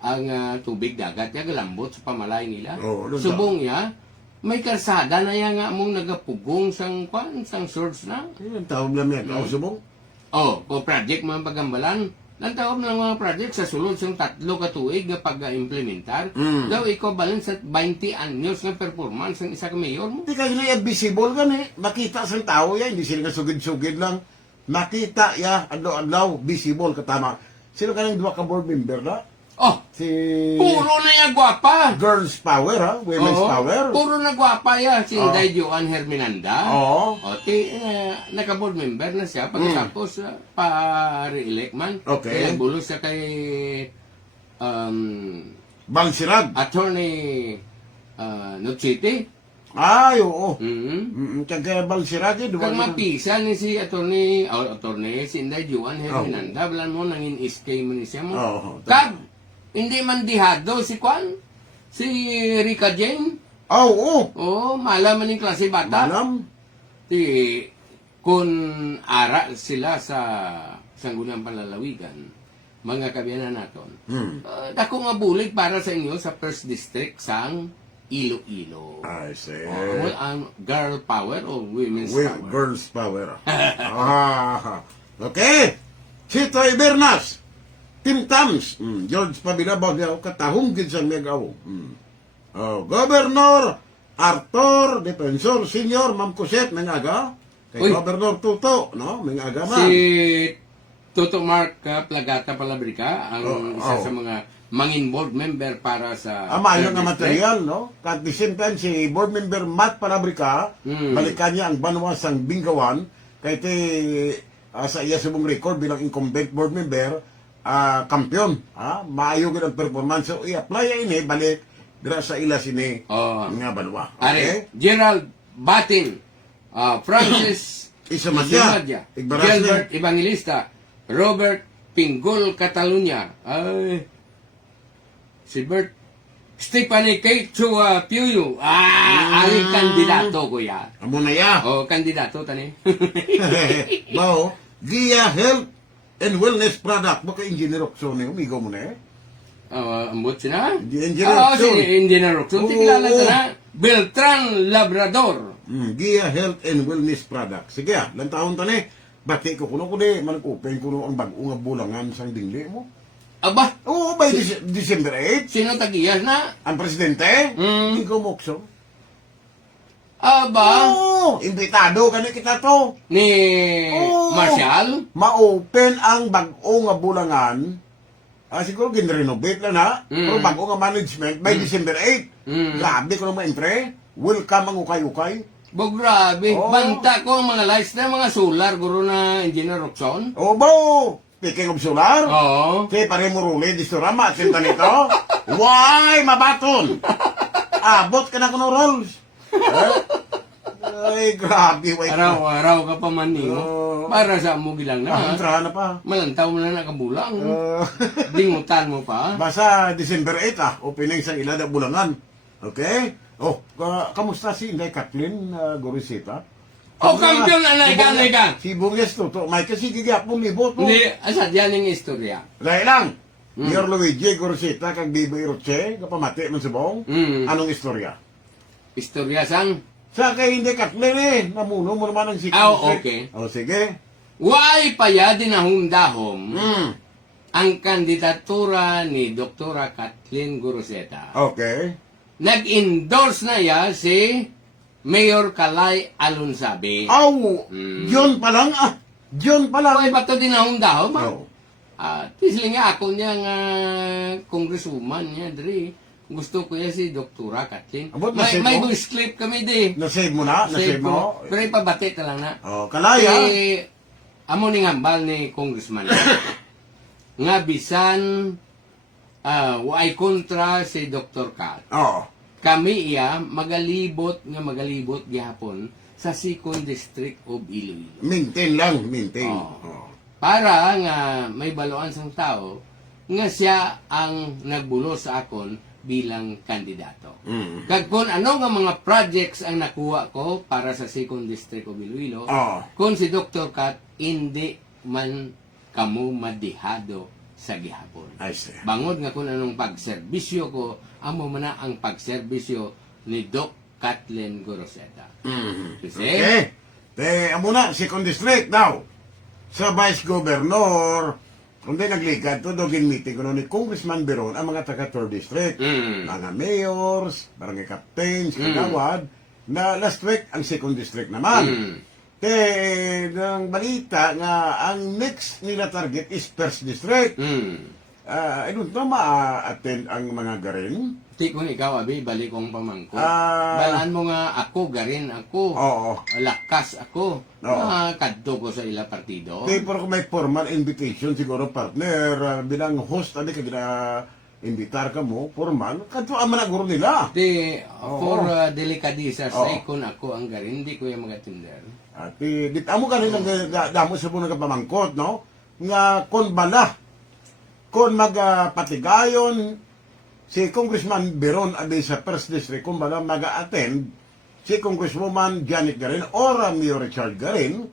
Ang tubig dagat, ya galambot sa pamalay nila. Oh, doon Subong ya, may karsada na ya nga mong nagapugong sang swords na. Ang tawag lang yan, subong. Oh, o project mga pagambalan. Nantaob ng mga project sa sulod sang 3 ka tuig nga pag-implementar. Daw equivalent sa 20 anyos nga performance ng isa ka mayor mo. Hindi kayo na visible ka ni. Makita sa tao yan, hindi sila nga sugid-sugid lang. Makita ya, adlaw-adlaw, visible katama. Sino ka ng dua ka board member na? Oh, Si puro na ya gwapa. Girls Power, ha? Women's Oo, Power. puro na gwapa ya. Si Oo. Inday Joan Herminanda. Oo. O, naka-board member na siya. Pagkatapos, pa-re-elect man. Okay. Kaya bulos siya kay Balsirag. Attorney Nuchiti. Ay, oo. Mm-hmm. Kaya Balsirag, eh. Kang mapisa ni si attorney si Inday Juan Herminanda, balan mo nangin iskay mo ni siya mo. Oo. Kag, hindi man dihado si Kwan, si Rika Jane. Oo. Oo, malaman yung klase bata. Malam. Ti, kung ara sila sa sanggunang panlalawigan, mga kabiyanan naton, dako nga bulig para sa inyo sa first district sang Iloilo. I see. Girl power o women's power? Girls Power. Okay. Si Toy Bernas. Tim Tams. George Pabinabaw niya katahong gid sa Megaw. Governor Arthur, Defensor Senior, Ma'am Cosette, may aga. Kay Uy. Governor Tuto, no? May aga man. Si Toto Mark Plagata Palabrica, ang isa oh. sa mga mangin board member para sa Amayo nga third district. material, no? At the same time, si board member Matt Palabrica, balikan niya ang banwas ang Bingawan, kay ti sa iya subong record bilang incumbent board member, kampiyon. Maayo gid ang performance. So, i-apply ini, balik, dira sa ila sini, Oh. nga banwa. Are, Okay? Gerald Batin, Francis Isamadya, Igbaras Gilbert Evangelista, Robert Pinggol Catalunya, ay, si Bert Stephanie Kate Chua Puyo, aling kandidato kuya. Amo na ya. Oh, kandidato tani. Bao, Gia Health and Wellness Product. Baka engineer Roxon eh. Umigaw mo na eh. Ambot siya na? Engineer Si Roxon. Engineer Roxon. Oo, Tigilala oo. ka na. Beltran Labrador. Gia Health and Wellness Product. Sige lang taon ta ni. Bati ko kuno ko di. Man-open kuno ang bago nga bulangan sa dingli mo. Aba, Oo, by December 8. sino tagiyas na? Ang presidente. Ikaw Mokso. Aba, Oo, imbitado ka na kita to. ni Oo. Marshall? Ma-open ang bago nga bulangan. Siguro gin-renovate lang na. Pero bago nga management by December 8. Grabe ko naman entre. Welcome ang ukay-ukay. Bo, grabe. Oo. Banta ko ang mga lights na mga solar, guro na Engineer Roxon. O bo, speaking of solar, Oo. kaya pare mo ruli, di surama, sinta nito. Why, mabaton? Abot ka na kuno rolls. Ay, grabe. Wait. Araw-araw ka pa man nimo. Oo. Para sa mo gilang na. Entra na pa. Malantaw mo na nakabulang. Uh, Dingutan mo pa. Basta December 8 opening sa Ilada Bulangan. Okay? Oh, kamusta si Inday Kathleen Gorisita? Oh, kampiyon, anay ka. Si Bunges to, may kasi gigapong libot. Hindi, asa diyan yung istorya. Dahil lang, Mayor Luigi Gorisita, kag Biboy Roche, kapamati ng subong, anong istorya? Istorya sang, Sa kay Inday Kathleen namuno mo naman ang sikip. okay. Oh, sige. Why pa ya dinahumdahom Mm. ang kandidatura ni Dr. Kathleen Guruseta. Okay. Nag-endorse na ya si Mayor Kalay Alunsabi. Aw, yun pa lang Yun pa lang. Why ba ito dinahumdahom? Oh. Tisling nga ako niya nga congresswoman niya, Dre. Gusto ko yan si Dr. Kathleen. Abot, May nasave mo? voice clip kami, di. Nasave mo na? Nasave mo? Pero ipabati ka lang na. Oh, kalaya. Amo ni ngambal ni congressman nga bisan waay kontra si Dr. Kat. Oo. Kami iya magalibot gihapon sa 2nd District of Iloilo. Maintain lang, maintain. Oo. Oo. Para nga may baloan sang tao nga siya ang nagbulo sa akon bilang kandidato. Kag kung ano nga mga projects ang nakuha ko para sa 2nd District of Iloilo, Oo. kung si Dr. Kat hindi man kamo madihado sa gihapon. I see. Bangod nga kung anong pagserbisyo ko, amo man na ang pagserbisyo ni Doc Kathleen Goroseta. Kasi, Amo na, 2nd District. Now, sa Vice Governor, kundi naglikad to, dogin meeting ko ni Congressman Beron, ang mga taga 3rd District, mga mayors, barangay captains, kagawad, na last week ang 2nd District naman. Ng balita nga ang next nila target is 1st District. I don't know, ma-attend ang mga garin. Ti kung ikaw, abi, balik kong pamangko. Ah. Balaan mo nga ako, garin ako. Oo. Lakas ako. Oo. Kadto ko sa ila partido. Pero kung may formal invitation, siguro partner, bilang host, ano ka invitar ka mo, formal, kadto ang managuro nila. Di, Oo. for delikadisa, sa Oo. ikon ako ang garin, hindi ko yung magatinder. At dit amo kanin damo sa bunang kapamangkot, no? Nga kon bala, kon magpatigayon si Congressman Beron abi sa 1st District, kung bala mag-attend si Congresswoman Janet Garin or Mayor Richard Garin.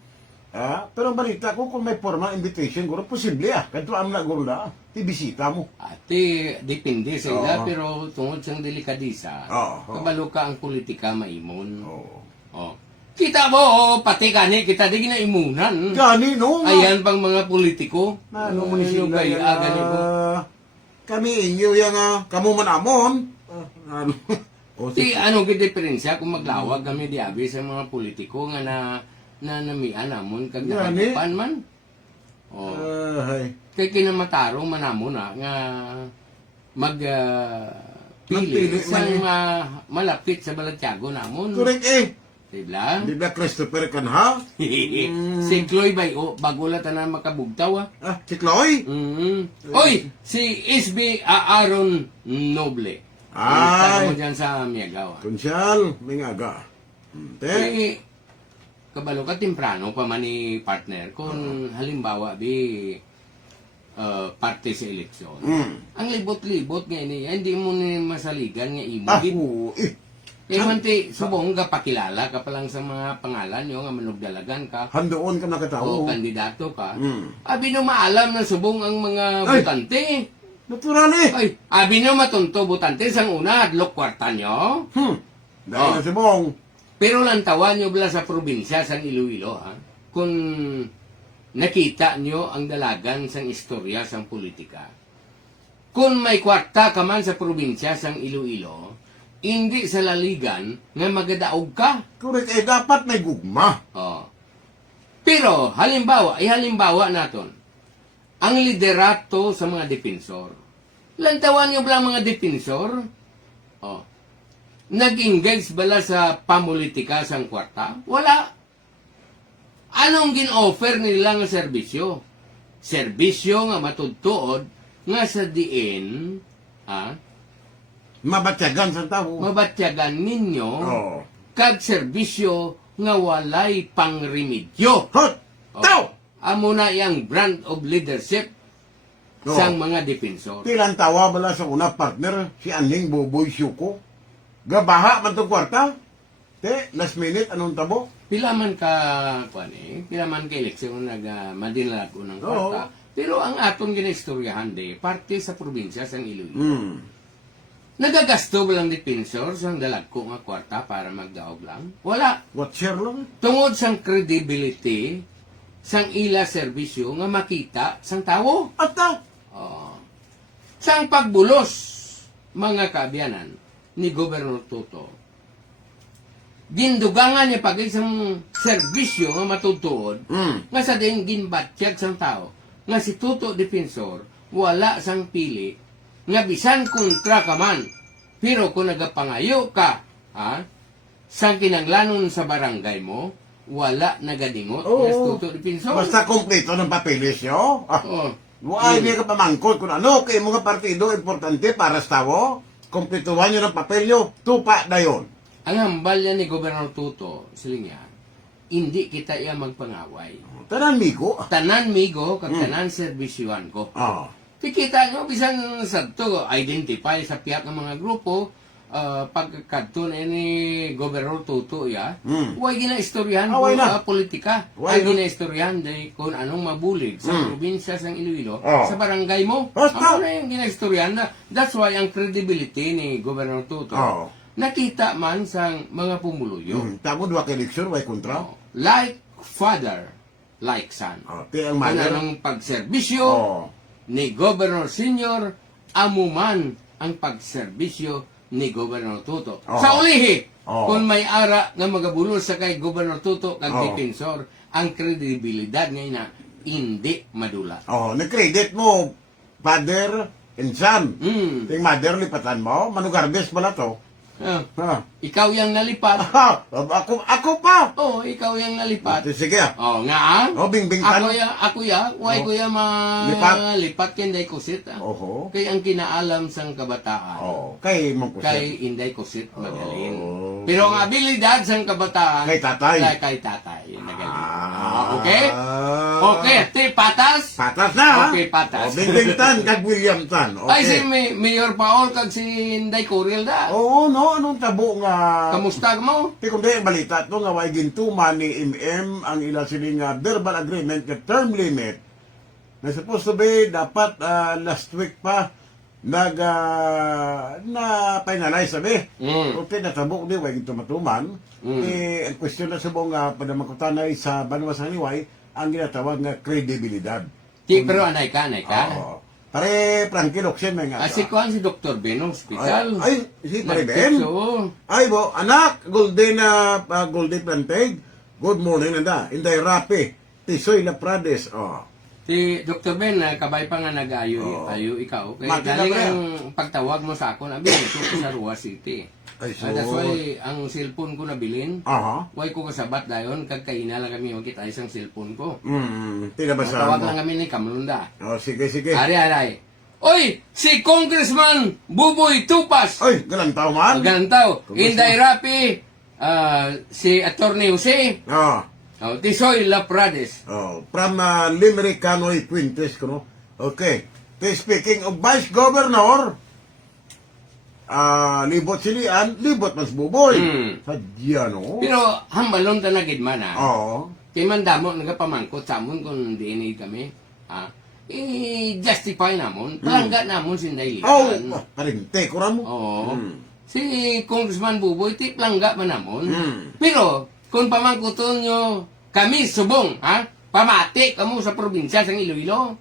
Pero ang balita ko, kung may formal invitation, guro posible kadto am na guro na, ibisita mo. Ati, depende sa ila, Oo. pero tungod sa delikadisa, Oo. kabalo ka ang politika maimon. Oo. Oh. Kita mo, pati kani, kita di ginaimunan. Gani, no? Ayan pang mga politiko. Ano mo ni sila kay agani mo. kami inyo yung kamo man amon. Ano, O, Di ano gid diferensya kung maglawag kami di abi sa mga politiko nga na namian namon kag Gani. nakapan man. Oh. Ay. Kay kinamataro man namon nga mag pili Magpili sa man eh. mga malapit sa Balatiago namon. Correct eh. Diba? Di ba Christopher Canha? Si Chloe bago la tanan makabugtaw ah. Ah, si Chloe? Oy, si SB Aaron Noble. Ay. Taga mo dyan sa Miagawa. Konsyal, may ngaga. Te, Eh, kabalo ka temprano pa man ni partner kung halimbawa parte sa eleksyon. Ang libot-libot nga ini, hindi mo ni masaligan nga imo. ako, Eh, manti, subong ka pakilala ka pa lang sa mga pangalan nyo nga manugdalagan ka. handoon ka O nakatao. kandidato ka. Mm. Abi no maalam na subong ang mga Ay! butante. Natural eh. Ay, abi no matunto butante sang una adlok kwarta nyo. Dahil Oh. na si Bong. Pero lantawan nyo bala sa probinsya sang Iloilo ha. Kung nakita nyo ang dalagan sang istorya sang politika. Kung may kwarta ka man sa probinsya sang Iloilo, hindi sa laligan nga magadaog ka. Correct eh, dapat may gugma. Oh. Pero, halimbawa naton, ang liderato sa mga depensor. Lantawan nyo ba mga depensor? Oh. Nag-engage bala sa pamulitika sang kwarta? Wala. Anong gin-offer nila nga serbisyo? Serbisyo nga matudtuod nga sa diin, Mabatyagan sa tao. mabatyagan ninyo Oh. kag serbisyo nga walay pangremedyo. Hot! Oh. Tao! Amo na yang brand of leadership Oh. sang mga depensor. Tilang tawa bala sa una partner, si Anling Boboy Syuko. Gabaha man itong kwarta. Te, last minute, anong tabo? Pila man ka pila man ka eleksyon madinalag unang kwarta. Pero ang aton ginaistoryahan parte sa probinsya sang Iloilo. Nagagasto ba lang depensor sang dalagko nga kwarta para magdaog lang? Wala. What share lang? Tungod sang credibility sang ila serbisyo nga makita sang tawo. At ta! Oh. Sang pagbulos, mga kaabyanan, ni Gobernador Toto, gindugangan niya pag isang serbisyo nga matutuod, nga sa din ginbatsyag sang tao, nga si Toto Defensor, wala sang pili, nga bisan kontra ka man, pero kung nagapangayo ka, sang kinanglanon sa barangay mo, wala nagadingot, nga si Toto Defensor. Basta kompleto ng papeles nyo. Oh. Wala hindi ka pamangkot kung ano, kay mga partido importante para sa tao. Kompletuhan nyo ng papel nyo, tupa na yun. Ang hambal yan ni Gobernador Tuto, silingan, hindi kita iya magpangaway. Tanan, Miko. Tanan migo, kag tanan serbisyuan ko. Ah. Kikita nyo, bisan sa to, identify sa piyak ng mga grupo, pagkadto na ni Gobernador Tuto, huwag ginaistoryahan Away na. politika. Huwag Ay na. ginaistoryahan day kung anong mabulig sa probinsya sa Iloilo, Oh. sa barangay mo. Basta. Ano na yung ginaistoryahan na? That's why ang credibility ni Gobernador Tuto, Oh. nakita man sa mga pumuluyo. Tamo dua ka eleksyon, way kontra. Like father, like son. Ti ang Kung mother. anong pagserbisyo Oh. ni Governor Senior, amuman ang pagserbisyo ni Governor Tuto. Oh. Sa ulihi, Oh. kung may ara nga magabulo sa kay Governor Tuto kag Oh. defensor, ang kredibilidad ngayon na hindi madula. Oh, na-credit mo, father and son. Ting mother, lipatan mo. Manugarbes pala to. Ah, Ha? ikaw yung nalipat. Ako pa. Oh, ikaw yung nalipat. Sige. Oh, nga. Oh, bingbingtan. Ako ya, why ko ya lipat kinday kusit. Oho. Kay ang kinaalam sang kabataan. Oh, kay mong Kay inday kusit magaling. Oh. Pero ang abilidad sang kabataan Kay tatay. Kay tatay magaling. Ah. Okay? Okay, ti patas. Patas na. Okay, patas. Oh, bingbingtan kag William Tan. Okay. Ay si Mayor Paul kag si Inday Coril da. Oo, no, anong tabo nga? Kamusta mo? Di kundi ang balita to nga way gintuman ni MM ang ila siling verbal agreement nga term limit na supposed to be dapat last week pa na finalize sabi. Okay, natabo di way gintumatuman. Eh, ang question na subong nga panamakutanay sa Banwa sa Niway ang ginatawag nga kredibilidad. Ti pero anay ka. Oo. Pare Frankie Locsin may nga. Si Kuan, si Dr. Ben Hospital. Ay, si Pare Ben. Oo. Ay bo, anak, Golden Planteg. Good morning nanda. Inday Rapi. Tisoy Laprades. Oh. Si Dr. Ben, kabay pa nga nag-ayo ikaw. Kaya Mati na galing ba yan? ang pagtawag mo sa ako, nabi, ito ko sa Rua City. Ay, so. That's why, ang cellphone ko nabilin, Aha. why ko kasabat dayon, kagkaina lang kami magkita isang cellphone ko. Tinabasa Tawag mo. lang kami ni Kamlunda. Oh, sige, sige. Ari. Oy, si Congressman Buboy Tupas. Ay, galang tao man. Ganun tao. Inday Rapi, si Attorney Jose, Tisoy Laprades. From Limerick, Canoy, Quintes, no? Okay. Speaking of Vice Governor, libot silian, libot mas buboy. Sadya, no? Pero hambalon ta na gid man Oo. Kay mandamo nagapamangkot sa amon kung DNA kami. I-justify namon, palangga namon sinday Oh, lian. karinte ko ramo. Oo. Si Congressman Buboy, ti palangga man namon. Mm. Pero, kung pamangkuton nyo kami subong, pamati kamo sa probinsya sa Iloilo.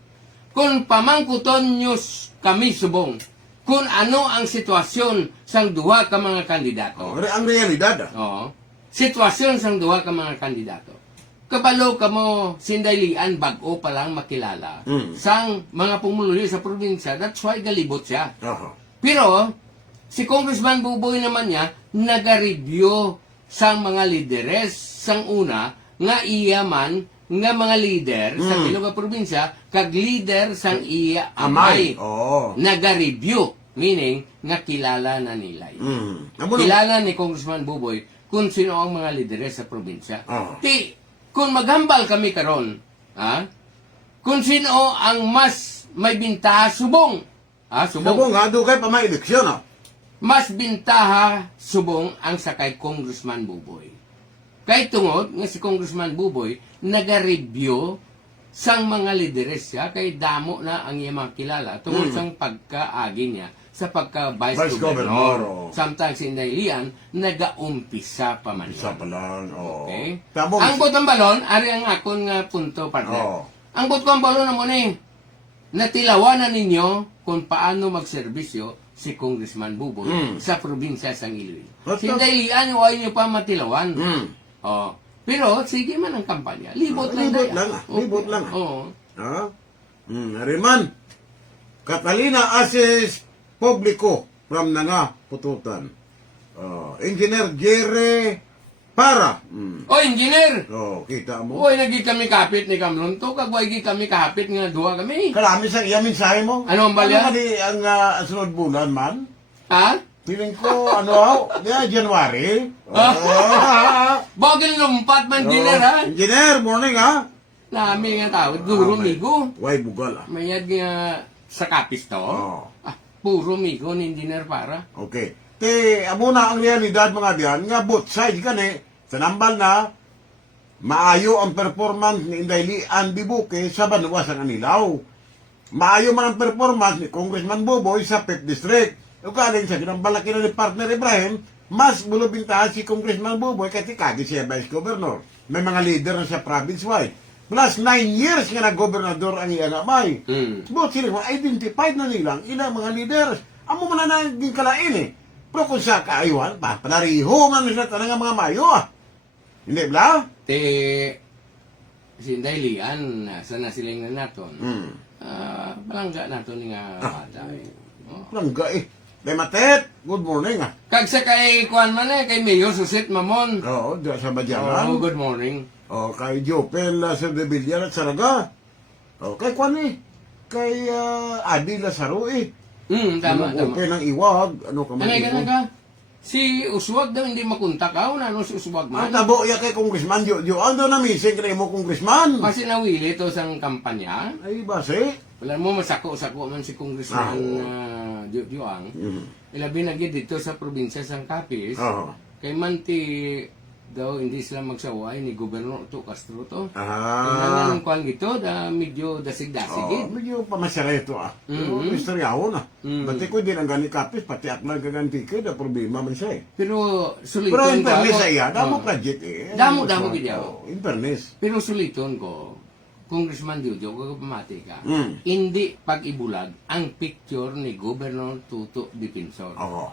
Kung pamangkuton nyo kami subong, kung ano ang sitwasyon sang duha ka mga kandidato. Ang realidad, Oo. Sitwasyon sang duha ka mga kandidato. Kabalo ka mo sindaylian bago pa lang makilala sang mga pumuluyo sa probinsya. That's why galibot siya. Aha. Pero, si Congressman Buboy naman niya, naga-review sang mga lideres sang una nga iya man nga mga leader sa Iloilo probinsya kag leader sang iya amay. Oo. Naga-review, meaning nga kilala na nila. Kilala ni Congressman Buboy kung sino ang mga lideres sa probinsya. Ti, kung maghambal kami karon, kung sino ang mas may bintaha subong. Subong nga, doon kayo pa may eleksyon, Mas bintaha subong ang sakay Congressman Buboy. Kay tungod nga si Congressman Buboy naga-review sang mga lideres siya kay damo na ang iya mga kilala tungod sang pagkaagi niya sa pagka-vice Vice governor. Governor, Samtang si Inday Lian naga-umpisa pa man. Isa pa lang, oo. Okay? Tamo, Ang botong balon, ari ang akon nga punto, partner. Oo. Ang botong balon na mo ni, natilawanan ninyo kung paano magserbisyo si Congressman Buboy sa probinsya sa Iloilo. Basta- Sindaylian yung ayaw nyo pa matilawan. Pero, sige man ang kampanya. Libot lang. Libot daya. lang, libot lang. Oo. Ariman, Catalina Asis Publico from Nanga, Pututan. Engineer Jerry Para. O, engineer! Kita mo. Uy, nagi kami kapit ni Kamlunto. Kagway kami kahapit nga duha kami. Karami sa iya mensahe mo. Ano ang balya? Ano ang sunod bulan man? Ha? Feeling ko, January. Bagay lumpat man, engineer, ha? Engineer, morning, ha? Nami nga tawad, puro migo. Way bugal, Mayad nga sa kapis to. Puro migo ni engineer para. Okay. Amo na ang realidad mga diyan, nga both side kani, sa nambal na, maayo ang performance ni Inday Lian Bibuque sa Banwa sa Anilaw. Maayo man ang performance ni Congressman Buboy sa 5th District. O kaling sa ginambalaki na ni partner Ibrahim, mas bulubintahan si Congressman Buboy kasi kagi siya Vice Governor. May mga leader na siya province-wide. Plus 9 years nga na-gobernador ang iyang amay. But sila, identified na nilang ilang mga leaders. Amo man na naging kalain eh. Pero kung sa kaayuan, panariho man sila tanang mga mayo Hindi ba? Si Inday Lian, sana siling na naton. Palangga naton nga bata. Langga eh. Kay Matet, good morning Kag sa kay Kuan man kay Mayor Susit Mamon. Oo, diya sa Badyanan. Good morning. Kay Jopel Sir de Villar at Saraga. Kay Kwan eh. Kay Adi Lazaro eh. Tama. Okay ng iwag. Ano ka man? Ka? Si Uswag daw hindi makontak. Si Uswag man. Ang tabo ya kay Congressman Jojo. Ano na missing kay mo Congressman? Kasi nawili to sang kampanya. Ay base. Wala mo masako-sako man si Congressman Joang. Ilabi na gid dito sa probinsya sang Capiz. Kay manti daw hindi sila magsaway ni Gobernador to Castro to. Kaya nang kuan gito da medyo dasig-dasig gid. Medyo pamasareto Misteryaho na. Bati ko din ang gani Capiz pati aklan kaganti kay da problema man siya eh. Pero suliton Pero in ko fairness ako- sa iya, damo project eh. Damo gid yaw. In fairness. Pero suliton ko, Congressman Jojo, kung pamati ka, Mm. hindi pag-ibulag ang picture ni Governor Tuto Dipensor. Oo.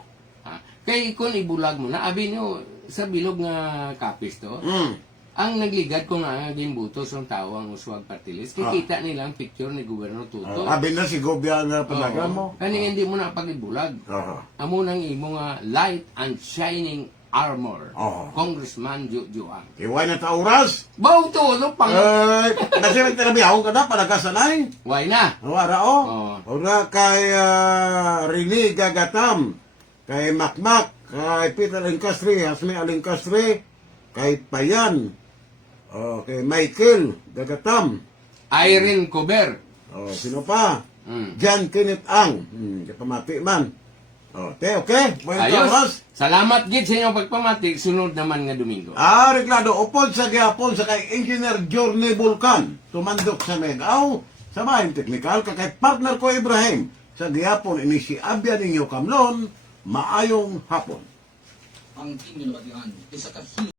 Kay kung ibulag mo na, abi nyo, sa bilog nga kapis to, Mm. ang nagligad ko nga gimbutos ng tao ang uswag partilis, kikita nila ang picture ni Governor Tuto. Abi na si Gobya nga palaga mo. Kani hindi mo na pag-ibulag. Oo. Amo nang imo nga light and shining armor. Oo. Congressman Jojo Ang. Iway na tauras. Bauto, no? Pang... Kasi nagtalabiyaw ka na, palagasanay. Why na? Wala o. Oo. Ora kay Rini Gagatam, kay Makmak, kay Peter Alincastre, Hasme Alincastre, kay Payan, kay Michael Gagatam, Irene Cober. sino pa? Mm. John Kenneth Ang, kay pamati man. Okay? Buwan Ayos. Salamat gid sa inyong pagpamati. Sunod naman nga Domingo. Reklado, upod sa gihapon sa kay Engineer Journey Vulcan, tumandok sa Megaw, sa bahin teknikal, kay partner ko Ibrahim, sa gihapon ini si Abya ninyo Kamlon, maayong hapon. ang team nila batihan isa ka